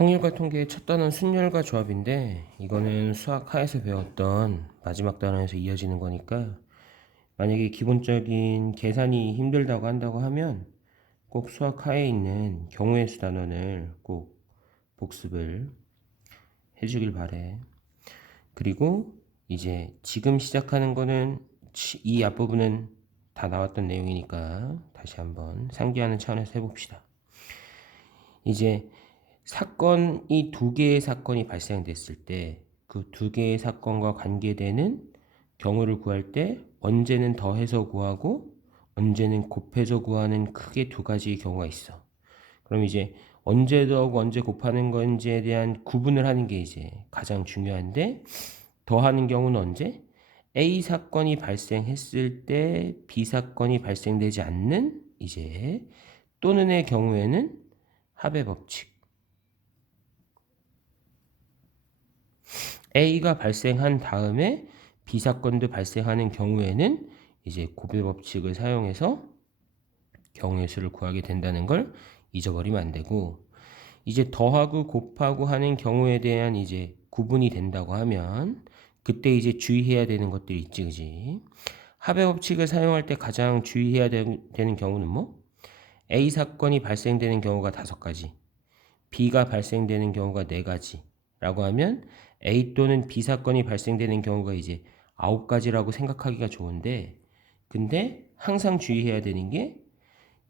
확률과 통계의 첫 단어는 순열과 조합인데 이거는 수학 하에서 배웠던 마지막 단어에서 이어지는 거니까 만약에 기본적인 계산이 힘들다고 한다고 하면 꼭 수학 하에 있는 경우의 수 단원을 꼭 복습을 해주길 바래. 그리고 이제 지금 시작하는 거는 치- 이 앞부분은 다 나왔던 내용이니까 다시 한번 상기하는 차원에서 해봅시다. 이제 사건 이 두 개의 사건이 발생됐을 때 그 두 개의 사건과 관계되는 경우를 구할 때 언제는 더해서 구하고 언제는 곱해서 구하는 크게 두 가지의 경우가 있어. 그럼 이제 언제 더하고 언제 곱하는 건지에 대한 구분을 하는 게 이제 가장 중요한데 더하는 경우는 언제? A 사건이 발생했을 때 B 사건이 발생되지 않는 이제 또는의 경우에는 합의 법칙. A가 발생한 다음에 B 사건도 발생하는 경우에는 이제 고배 법칙을 사용해서 경우의 수를 구하게 된다는 걸 잊어버리면 안 되고 이제 더하고 곱하고 하는 경우에 대한 이제 구분이 된다고 하면 그때 이제 주의해야 되는 것들이 있지 그지? 합의 법칙을 사용할 때 가장 주의해야 되- 되는 경우는 뭐? A 사건이 발생되는 경우가 다섯 가지 B가 발생되는 경우가 네 가지라고 하면 A 또는 B 사건이 발생되는 경우가 이제 아홉 가지라고 생각하기가 좋은데 근데 항상 주의해야 되는 게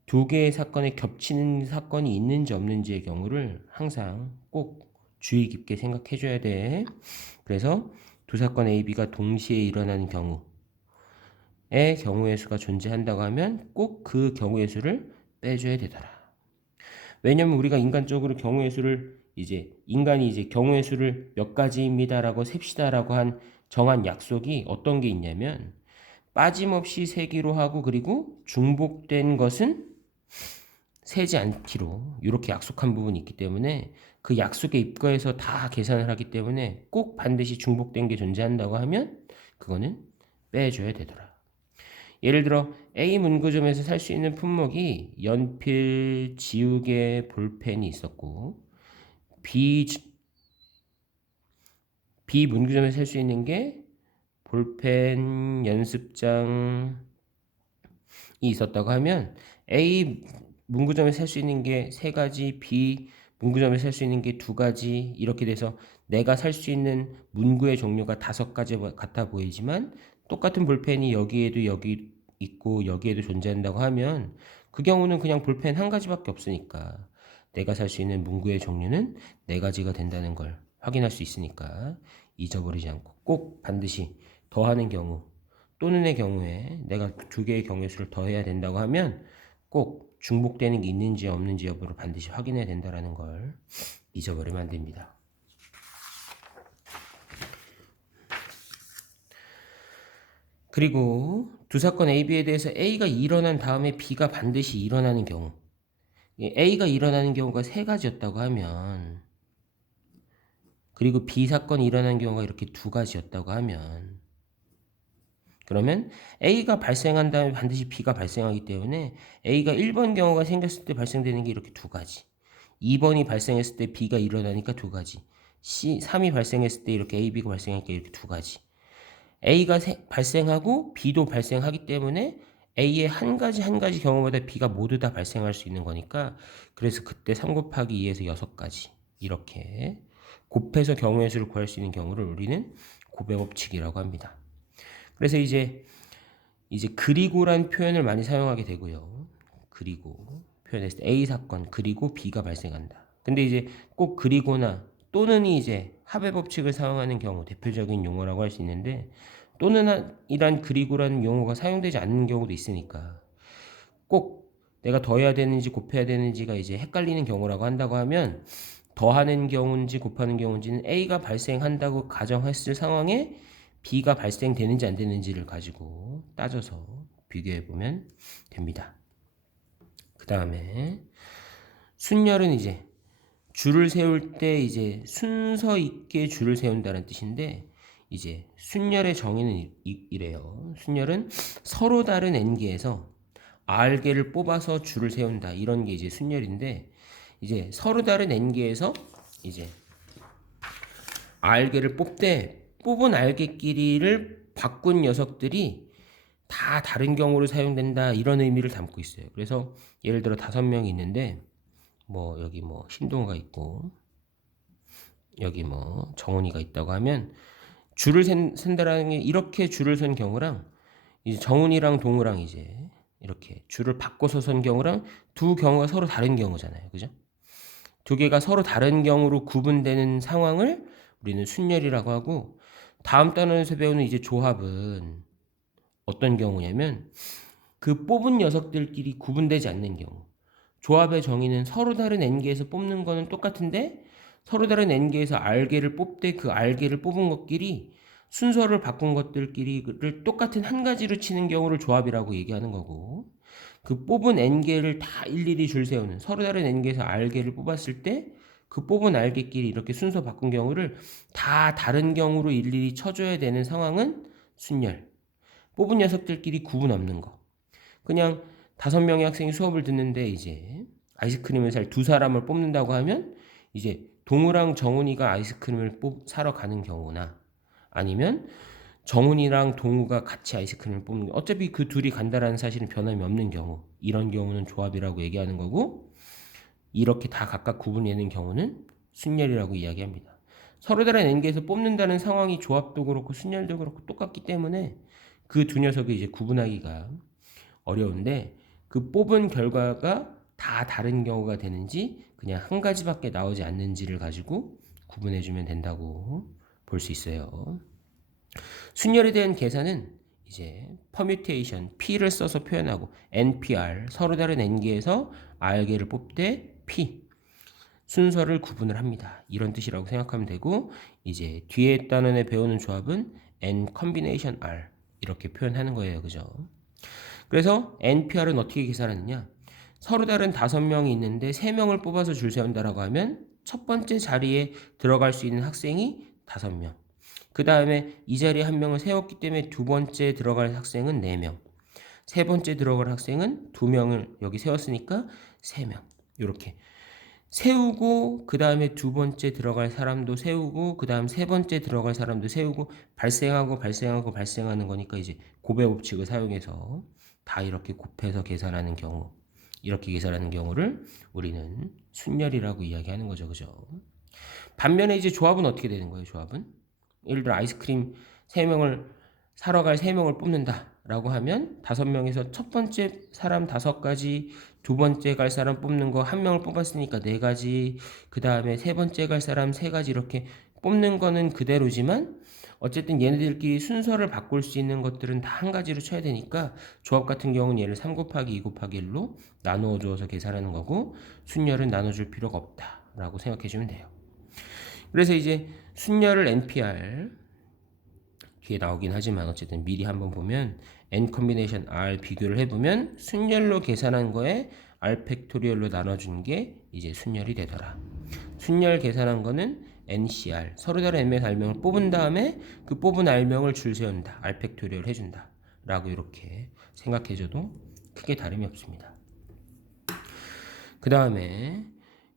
두 개의 사건에 겹치는 사건이 있는지 없는지의 경우를 항상 꼭 주의 깊게 생각해 줘야 돼. 그래서 두 사건 A, B가 동시에 일어나는 경우의 경우의 수가 존재한다고 하면 꼭 그 경우의 수를 빼줘야 되더라. 왜냐면 우리가 인간적으로 경우의 수를 이제 인간이 이제 경우의 수를 몇 가지입니다라고 셉시다라고 한 정한 약속이 어떤 게 있냐면 빠짐없이 세기로 하고 그리고 중복된 것은 세지 않기로 이렇게 약속한 부분이 있기 때문에 그 약속에 입거해서 다 계산을 하기 때문에 꼭 반드시 중복된 게 존재한다고 하면 그거는 빼줘야 되더라. 예를 들어 A 문구점에서 살 수 있는 품목이 연필, 지우개, 볼펜이 있었고 B 문구점에서 살수 있는 게 볼펜, 연습장이 있었다고 하면 A 문구점에 살수 있는 게 세 가지, B 문구점에 살수 있는 게 두 가지 이렇게 돼서 내가 살 수 있는 문구의 종류가 다섯 가지 같아 보이지만 똑같은 볼펜이 여기에도 여기 있고 여기에도 존재한다고 하면 그 경우는 그냥 볼펜 한 가지밖에 없으니까 내가 살 수 있는 문구의 종류는 네 가지가 된다는 걸 확인할 수 있으니까 잊어버리지 않고 꼭 반드시 더하는 경우 또는의 경우에 내가 두 개의 경우의 수를 더해야 된다고 하면 꼭 중복되는 게 있는지 없는지 여부를 반드시 확인해야 된다는 걸 잊어버리면 안 됩니다. 그리고 두 사건 A, B에 대해서 A가 일어난 다음에 B가 반드시 일어나는 경우 이 A가 일어나는 경우가 세 가지였다고 하면 그리고 B 사건이 일어난 경우가 이렇게 두 가지였다고 하면 그러면 A가 발생한 다음에 반드시 B가 발생하기 때문에 A가 1번 경우가 생겼을 때 발생되는 게 이렇게 두 가지. 2번이 발생했을 때 B가 일어나니까 두 가지. C, 3이 발생했을 때 이렇게 A, B가 발생하니까 이렇게 두 가지. A가 세- 발생하고 B도 발생하기 때문에 A의 한 가지 한 가지 경우마다 B가 모두 다 발생할 수 있는 거니까 그래서 그때 3 곱하기 2에서 6가지 이렇게 곱해서 경우의 수를 구할 수 있는 경우를 우리는 곱의 법칙이라고 합니다. 그래서 이제 이제 그리고란 표현을 많이 사용하게 되고요. 그리고 표현했을 때 A 사건 그리고 B가 발생한다. 근데 이제 꼭 그리고나 또는이 이제 합의 법칙을 사용하는 경우 대표적인 용어라고 할 수 있는데 또는 이란 그리고라는 용어가 사용되지 않는 경우도 있으니까 꼭 내가 더해야 되는지 곱해야 되는지가 이제 헷갈리는 경우라고 한다고 하면 더하는 경우인지 곱하는 경우인지는 A가 발생한다고 가정했을 상황에 B가 발생되는지 안 되는지를 가지고 따져서 비교해 보면 됩니다. 그 다음에 순열은 이제 줄을 세울 때 이제 순서 있게 줄을 세운다는 뜻인데 이제 순열의 정의는 이래요. 순열은 서로 다른 n개에서 r개를 뽑아서 줄을 세운다 이런 게 이제 순열인데 이제 서로 다른 n개에서 이제 알개를 뽑되 뽑은 알개 끼리를 바꾼 녀석들이 다 다른 경우로 사용된다 이런 의미를 담고 있어요. 그래서 예를 들어 다섯 명이 있는데 뭐 여기 뭐 신동호가 있고 여기 뭐 정훈이가 있다고 하면 줄을 센, 센다라는 게 이렇게 줄을 선 경우랑 이제 정훈이랑 동우랑 이제 이렇게 줄을 바꿔서 선 경우랑 두 경우가 서로 다른 경우잖아요. 그죠? 두 개가 서로 다른 경우로 구분되는 상황을 우리는 순열이라고 하고 다음 단원에서 배우는 이제 조합은 어떤 경우냐면 그 뽑은 녀석들끼리 구분되지 않는 경우. 조합의 정의는 서로 다른 n개에서 뽑는 거는 똑같은데 서로 다른 n개에서 알개를 뽑되 그 알개를 뽑은 것끼리 순서를 바꾼 것들끼리를 똑같은 한 가지로 치는 경우를 조합이라고 얘기하는 거고 그 뽑은 n개를 다 일일이 줄 세우는 서로 다른 n개에서 알개를 뽑았을 때 그 뽑은 알개끼리 이렇게 순서 바꾼 경우를 다 다른 경우로 일일이 쳐줘야 되는 상황은 순열. 뽑은 녀석들끼리 구분 없는 거. 그냥 다섯 명의 학생이 수업을 듣는데 이제 아이스크림을 살 두 사람을 뽑는다고 하면 이제 동우랑 정훈이가 아이스크림을 뽑 사러 가는 경우나 아니면 정훈이랑 동우가 같이 아이스크림을 뽑는 게 어차피 그 둘이 간다라는 사실은 변함이 없는 경우 이런 경우는 조합이라고 얘기하는 거고 이렇게 다 각각 구분되는 경우는 순열이라고 이야기합니다. 서로 다른 n개에서 뽑는다는 상황이 조합도 그렇고 순열도 그렇고 똑같기 때문에 그 두 녀석을 이제 구분하기가 어려운데 그 뽑은 결과가 다 다른 경우가 되는지 그냥 한 가지밖에 나오지 않는지를 가지고 구분해 주면 된다고 볼 수 있어요. 순열에 대한 계산은 이제 퍼뮤테이션 p를 써서 표현하고 npr 서로 다른 n개에서 r개를 뽑되 p 순서를 구분을 합니다. 이런 뜻이라고 생각하면 되고 이제 뒤에 단원에 배우는 조합은 n combination r 이렇게 표현하는 거예요. 그죠? 그래서 NPR은 어떻게 계산하느냐? 서로 다른 다섯 명이 있는데 세 명을 뽑아서 줄 세운다라고 하면 첫 번째 자리에 들어갈 수 있는 학생이 다섯 명. 그 다음에 이 자리에 한 명을 세웠기 때문에 두 번째 들어갈 학생은 네 명. 세 번째 들어갈 학생은 두 명을 여기 세웠으니까 세 명. 이렇게 세우고 그 다음에 두 번째 들어갈 사람도 세우고 그 다음 세 번째 들어갈 사람도 세우고 발생하고 발생하고 발생하는 거니까 이제 고배 법칙을 사용해서 다 이렇게 곱해서 계산하는 경우 이렇게 계산하는 경우를 우리는 순열이라고 이야기하는 거죠. 그죠? 반면에 이제 조합은 어떻게 되는 거예요 조합은? 예를 들어 아이스크림 세명을 사러 갈 세명을 뽑는다 라고 하면 다섯 명에서 첫 번째 사람 다섯 가지 두 번째 갈 사람 뽑는 거 한 명을 뽑았으니까 네 가지 그 다음에 세 번째 갈 사람 세 가지 이렇게 뽑는 거는 그대로지만 어쨌든 얘네들끼리 순서를 바꿀 수 있는 것들은 다 한 가지로 쳐야 되니까 조합 같은 경우는 얘를 3 곱하기 2 곱하기 1로 나누어 주어서 계산하는 거고 순열은 나눠줄 필요가 없다 라고 생각해 주면 돼요. 그래서 이제 순열을 NPR 뒤에 나오긴 하지만 어쨌든 미리 한번 보면 n 컨비네이션 r 비교를 해보면 순열로 계산한 거에 r 팩토리얼로 나눠준 게 이제 순열이 되더라. 순열 계산한 거는 NCR 서로 다른 n명의 r명을 뽑은 다음에 그 뽑은 r명을 줄 세운다. r 팩토리얼 해준다. 라고 이렇게 생각해줘도 크게 다름이 없습니다. 그 다음에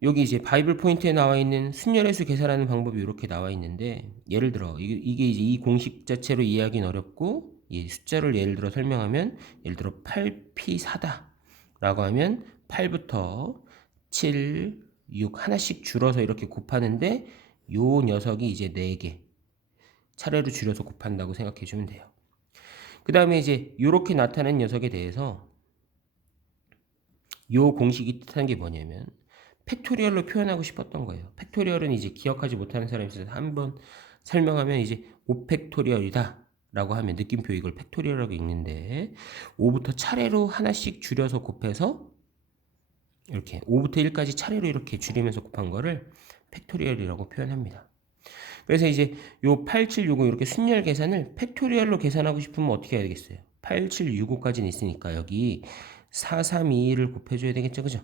여기 이제 바이블 포인트에 나와 있는 순열의 수 계산하는 방법이 이렇게 나와 있는데 예를 들어 이게 이제 이 공식 자체로 이해하기는 어렵고 이 숫자를 예를 들어 설명하면 예를 들어 8p4다 라고 하면 8부터 7, 6 하나씩 줄어서 이렇게 곱하는데 요 녀석이 이제 4개 차례로 줄여서 곱한다고 생각해 주면 돼요. 그 다음에 이제 이렇게 나타낸 녀석에 대해서 요 공식이 뜻하는 게 뭐냐면 팩토리얼로 표현하고 싶었던 거예요. 팩토리얼은 이제 기억하지 못하는 사람이 있어서 한번 설명하면 이제 5팩토리얼이다 라고 하면 느낌표 이걸 팩토리얼이라고 읽는데 5부터 차례로 하나씩 줄여서 곱해서 이렇게 5부터 1까지 차례로 이렇게 줄이면서 곱한 거를 팩토리얼이라고 표현합니다. 그래서 이제 요 8765 이렇게 순열 계산을 팩토리얼로 계산하고 싶으면 어떻게 해야 되겠어요? 8765까지는 있으니까 여기 4322를 곱해줘야 되겠죠, 그죠?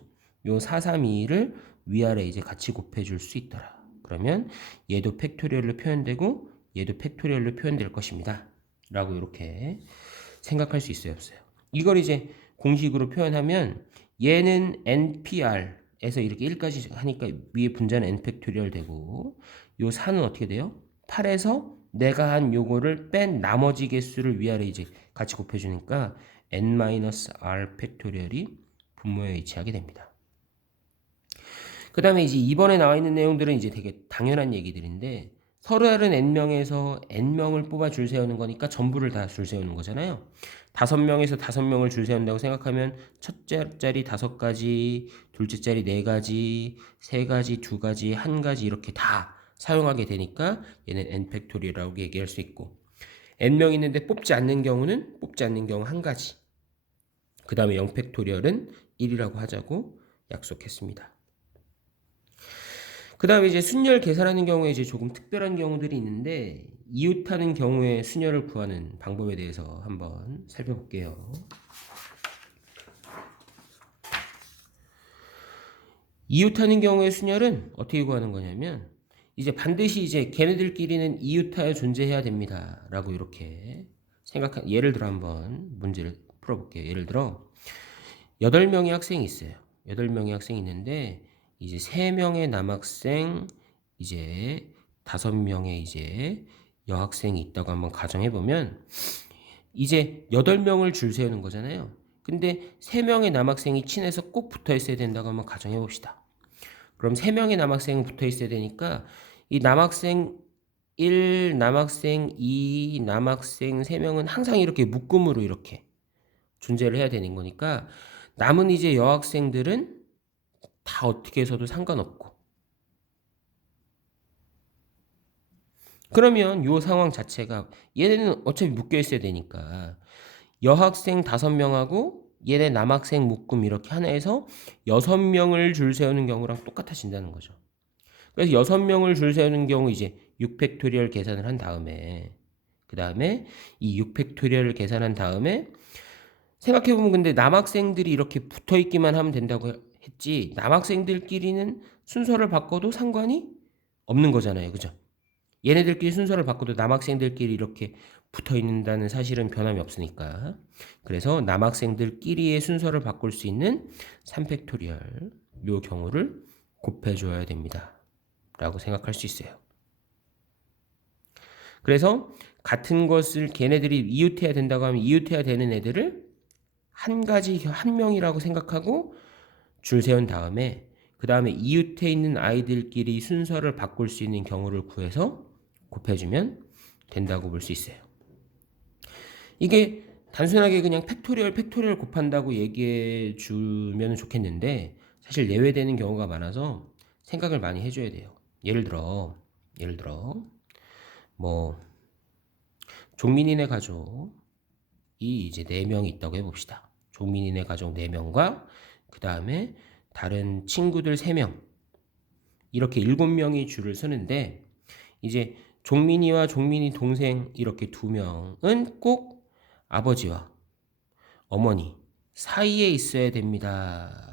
요 4322를 위아래 이제 같이 곱해줄 수 있더라. 그러면 얘도 팩토리얼로 표현되고 얘도 팩토리얼로 표현될 것입니다. 라고 이렇게 생각할 수 있어요, 없어요? 이걸 이제 공식으로 표현하면 얘는 NPR, 4 에서 이렇게 1까지 하니까 위에 분자는 n 팩토리얼 되고 요 4는 어떻게 돼요? 8에서 내가 한 요거를 뺀 나머지 개수를 위아래 이제 같이 곱해주니까 n-r 팩토리얼이 분모에 위치하게 됩니다. 그 다음에 이제 이번에 나와 있는 내용들은 이제 되게 당연한 얘기들인데 서로 다른 n명에서 n명을 뽑아 줄 세우는 거니까 전부를 다 줄 세우는 거잖아요. 다섯 명에서 다섯 명을 줄 세운다고 생각하면 첫째 자리 다섯 가지, 둘째 자리 네 가지, 세 가지, 두 가지, 한 가지 이렇게 다 사용하게 되니까 얘는 n 팩토리라고 얘기할 수 있고 n명 있는데 뽑지 않는 경우는 뽑지 않는 경우 한 가지. 그 다음에 0 팩토리얼은 1이라고 하자고 약속했습니다. 그 다음에 이제 순열 계산하는 경우에 이제 조금 특별한 경우들이 있는데 이웃하는 경우에 순열을 구하는 방법에 대해서 한번 살펴볼게요. 이웃하는 경우의 순열은 어떻게 구하는 거냐면 이제 반드시 이제 걔네들끼리는 이웃하여 존재해야 됩니다라고 이렇게 생각한 예를 들어 한번 문제를 풀어볼게요. 예를 들어 8명의 학생이 있어요. 8명의 학생이 있는데 이제 3명의 남학생 이제 5명의 이제 여학생이 있다고 한번 가정해 보면 이제 8명을 줄 세우는 거잖아요. 근데 3명의 남학생이 친해서 꼭 붙어 있어야 된다고 한번 가정해 봅시다. 그럼 3명의 남학생은 붙어 있어야 되니까 이 남학생 1, 남학생 2, 남학생 3명은 항상 이렇게 묶음으로 이렇게 존재를 해야 되는 거니까 남은 이제 여학생들은 다 어떻게 해서도 상관없고 그러면 요 상황 자체가 얘네는 어차피 묶여 있어야 되니까 여학생 다섯 명하고 얘네 남학생 묶음 이렇게 하나에서 여섯 명을 줄 세우는 경우랑 똑같아진다는 거죠. 그래서 여섯 명을 줄 세우는 경우 이제 6팩토리얼 계산을 한 다음에 그 다음에 이 6팩토리얼을 계산한 다음에 생각해보면 근데 남학생들이 이렇게 붙어 있기만 하면 된다고 했지 남학생들끼리는 순서를 바꿔도 상관이 없는 거잖아요. 그죠? 얘네들끼리 순서를 바꿔도 남학생들끼리 이렇게 붙어 있는다는 사실은 변함이 없으니까. 그래서 남학생들끼리의 순서를 바꿀 수 있는 3팩토리얼 요 경우를 곱해 줘야 됩니다. 라고 생각할 수 있어요. 그래서 같은 것을 걔네들이 이웃해야 된다고 하면 이웃해야 되는 애들을 한 가지 한 명이라고 생각하고 줄 세운 다음에 그 다음에 이웃해 있는 아이들끼리 순서를 바꿀 수 있는 경우를 구해서 곱해주면 된다고 볼 수 있어요. 이게 단순하게 그냥 팩토리얼 팩토리얼 곱한다고 얘기해 주면 좋겠는데 사실 내외되는 경우가 많아서 생각을 많이 해줘야 돼요. 예를 들어 예를 들어 뭐 종민이네 가족이 이제 네 명이 있다고 해봅시다. 종민이네 가족 네 명과 그 다음에 다른 친구들 3명 이렇게 7명이 줄을 서는데 이제 종민이와 종민이 동생 이렇게 두 명은 꼭 아버지와 어머니 사이에 있어야 됩니다.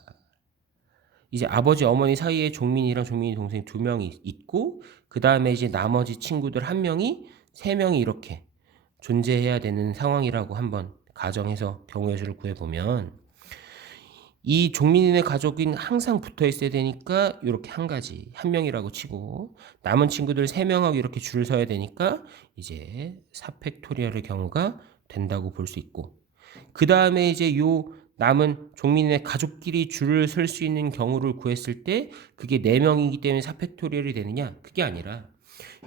이제 아버지 어머니 사이에 종민이랑 종민이 동생 두 명이 있고 그 다음에 이제 나머지 친구들 한 명이 세 명이 이렇게 존재해야 되는 상황이라고 한번 가정해서 경우의 수를 구해 보면 이 종민이네 가족인 항상 붙어 있어야 되니까 이렇게 한 가지 한 명이라고 치고 남은 친구들 세 명하고 이렇게 줄을 서야 되니까 이제 사팩토리얼의 경우가 된다고 볼 수 있고 그 다음에 이제 요 남은 종민의 가족끼리 줄을 설 수 있는 경우를 구했을 때 그게 네 명이기 때문에 사팩토리얼이 되느냐? 그게 아니라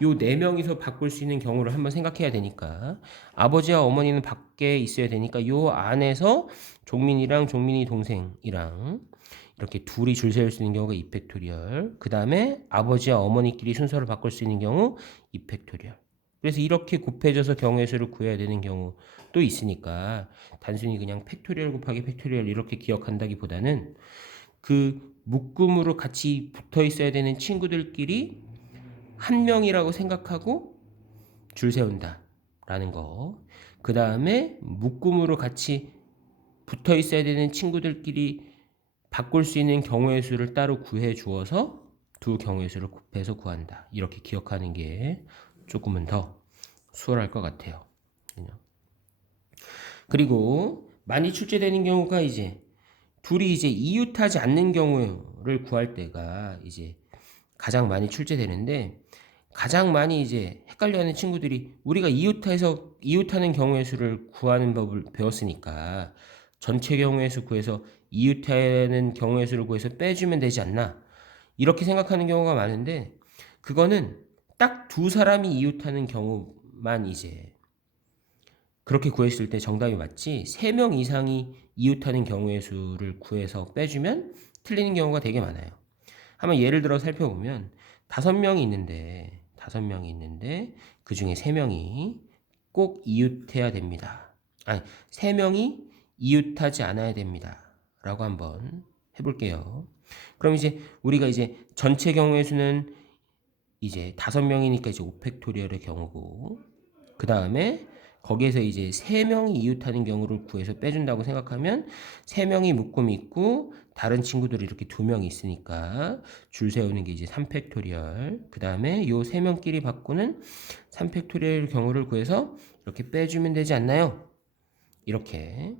요 네 명이서 바꿀 수 있는 경우를 한번 생각해야 되니까 아버지와 어머니는 밖에 있어야 되니까 요 안에서 종민이랑 종민이 동생이랑 이렇게 둘이 줄 세울 수 있는 경우가 2팩토리얼. 그 다음에 아버지와 어머니끼리 순서를 바꿀 수 있는 경우 2팩토리얼. 그래서 이렇게 곱해져서 경우의 수를 구해야 되는 경우도 있으니까 단순히 그냥 팩토리얼 곱하기 팩토리얼 이렇게 기억한다기보다는 그 묶음으로 같이 붙어 있어야 되는 친구들끼리 한 명이라고 생각하고 줄 세운다라는 거. 그 다음에 묶음으로 같이 붙어 있어야 되는 친구들끼리 바꿀 수 있는 경우의 수를 따로 구해 주어서 두 경우의 수를 곱해서 구한다. 이렇게 기억하는 게 조금은 더 수월할 것 같아요. 그리고 많이 출제되는 경우가 이제 둘이 이제 이웃하지 않는 경우를 구할 때가 이제 가장 많이 출제되는데 가장 많이 이제 헷갈려하는 친구들이 우리가 이웃해서 이웃하는 경우의 수를 구하는 법을 배웠으니까 전체 경우의 수 구해서 이웃하는 경우의 수를 구해서 빼주면 되지 않나 이렇게 생각하는 경우가 많은데 그거는 딱 두 사람이 이웃하는 경우만 이제 그렇게 구했을 때 정답이 맞지 세 명 이상이 이웃하는 경우의 수를 구해서 빼주면 틀리는 경우가 되게 많아요. 한번 예를 들어 살펴보면 다섯 명이 있는데 다섯 명이 있는데 그 중에 세 명이 꼭 이웃해야 됩니다. 아니 세 명이 이웃하지 않아야 됩니다. 라고 한번 해볼게요. 그럼 이제 우리가 이제 전체 경우의 수는 이제 다섯 명이니까 이제 5팩토리얼의 경우고 그 다음에 거기에서 이제 세 명이 이웃하는 경우를 구해서 빼준다고 생각하면 세 명이 묶음이 있고 다른 친구들이 이렇게 두명 있으니까 줄 세우는 게 이제 3팩토리얼 그 다음에 요 세 명끼리 바꾸는 3팩토리얼 경우를 구해서 이렇게 빼주면 되지 않나요? 이렇게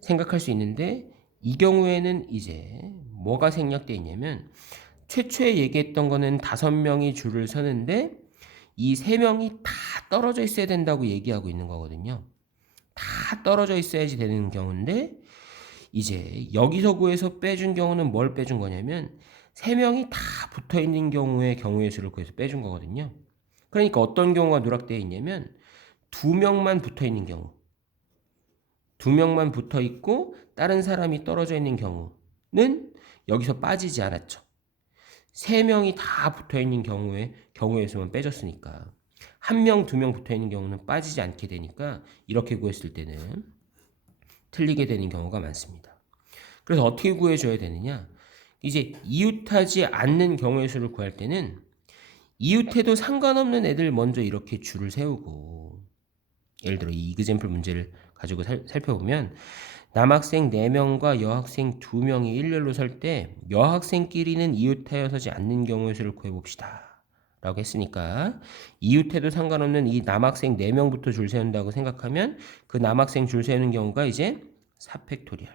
생각할 수 있는데 이 경우에는 이제 뭐가 생략되어 있냐면 최초에 얘기했던 거는 다섯 명이 줄을 서는데 이 세 명이 다 떨어져 있어야 된다고 얘기하고 있는 거거든요. 다 떨어져 있어야지 되는 경우인데 이제 여기서 구해서 빼준 경우는 뭘 빼준 거냐면 세 명이 다 붙어 있는 경우의 경우의 수를 구해서 빼준 거거든요. 그러니까 어떤 경우가 누락되어 있냐면 두 명만 붙어 있는 경우 두 명만 붙어 있고 다른 사람이 떨어져 있는 경우는 여기서 빠지지 않았죠. 세 명이 다 붙어 있는 경우에 경우의 수만 빼줬으니까 한 명, 두 명 붙어 있는 경우는 빠지지 않게 되니까 이렇게 구했을 때는 틀리게 되는 경우가 많습니다. 그래서 어떻게 구해줘야 되느냐? 이제 이웃하지 않는 경우의 수를 구할 때는 이웃해도 상관없는 애들 먼저 이렇게 줄을 세우고 예를 들어 이 이그젠플 문제를 가지고 살, 살펴보면 남학생 4명과 여학생 2명이 일렬로 설 때 여학생끼리는 이웃하여 서지 않는 경우의 수를 구해봅시다. 라고 했으니까 이웃해도 상관없는 이 남학생 4명부터 줄 세운다고 생각하면 그 남학생 줄 세우는 경우가 이제 4팩토리얼.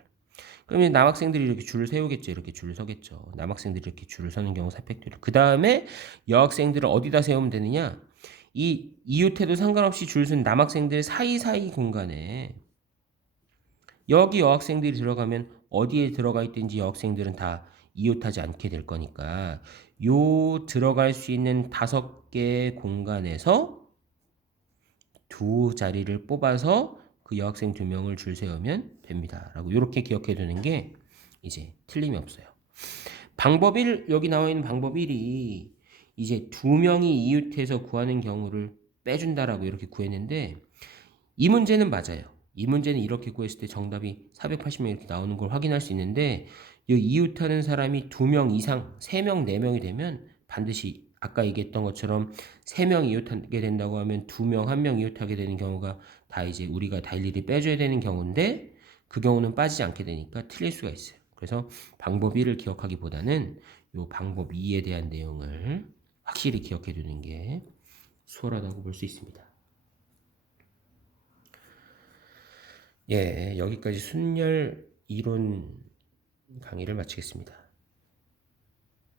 그러면 남학생들이 이렇게 줄을 세우겠죠. 이렇게 줄을 서겠죠. 남학생들이 이렇게 줄을 서는 경우 4팩토리얼. 그 다음에 여학생들을 어디다 세우면 되느냐? 이 이웃해도 상관없이 줄 쓴 남학생들 사이사이 공간에 여기 여학생들이 들어가면 어디에 들어가 있든지 여학생들은 다 이웃하지 않게 될 거니까 요 들어갈 수 있는 다섯 개의 공간에서 두 자리를 뽑아서 그 여학생 두 명을 줄 세우면 됩니다. 라고 이렇게 기억해 두는 게 이제 틀림이 없어요. 방법 1, 여기 나와 있는 방법 1이 이제 두 명이 이웃해서 구하는 경우를 빼준다라고 이렇게 구했는데 이 문제는 맞아요. 이 문제는 이렇게 구했을 때 정답이 480명 이렇게 나오는 걸 확인할 수 있는데 이 이웃하는 사람이 두명 이상, 세 명, 네 명이 되면 반드시 아까 얘기했던 것처럼 세명 이웃하게 된다고 하면 두 명, 한명 이웃하게 되는 경우가 다 이제 우리가 다 일일이 빼줘야 되는 경우인데 그 경우는 빠지지 않게 되니까 틀릴 수가 있어요. 그래서 방법 1을 기억하기보다는 이 방법 2에 대한 내용을 확실히 기억해 두는 게 수월하다고 볼 수 있습니다. 예, 여기까지 순열 이론 강의를 마치겠습니다.